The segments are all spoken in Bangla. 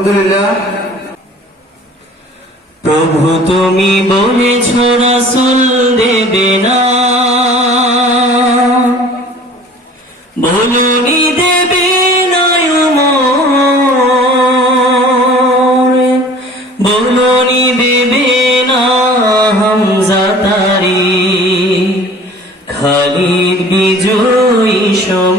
আলহামদুলিল্লাহ। প্রভু তুমি বলেছ, রাসুল দেবে না। বলুনি দেবে বলুনি দেবে না হামজা তারি। বিজয়ী সম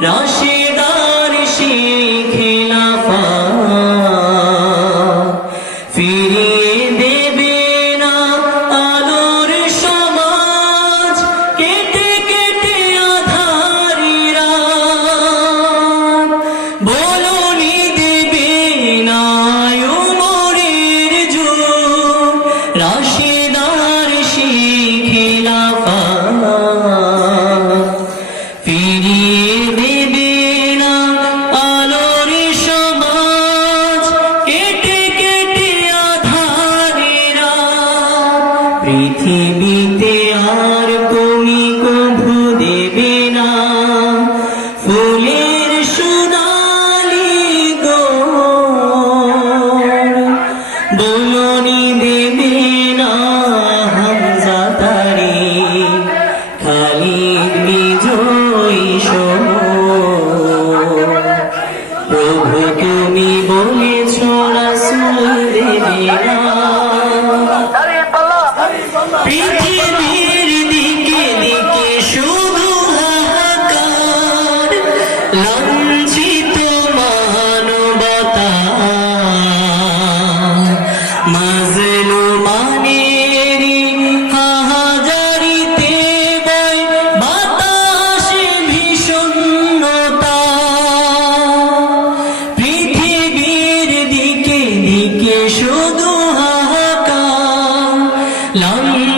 让心。পৃথিবীতে আর তুমি কভু দেবে না। ফুলের সোনালি গো বলনি দেবে না হামজা তারি। খালিদ বিজয়ী সম প্রভু তুমি বলেছ রাসুল দেবে না। পৃথিবীর ভীষণতা পৃথিবীর দিকে দিকে শুধু হাহাকার লাঞ্ছিত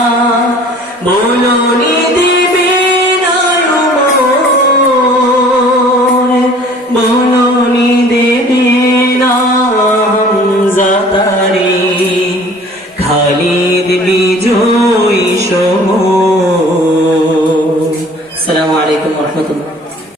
হামজা তারি খালিদ বিজয়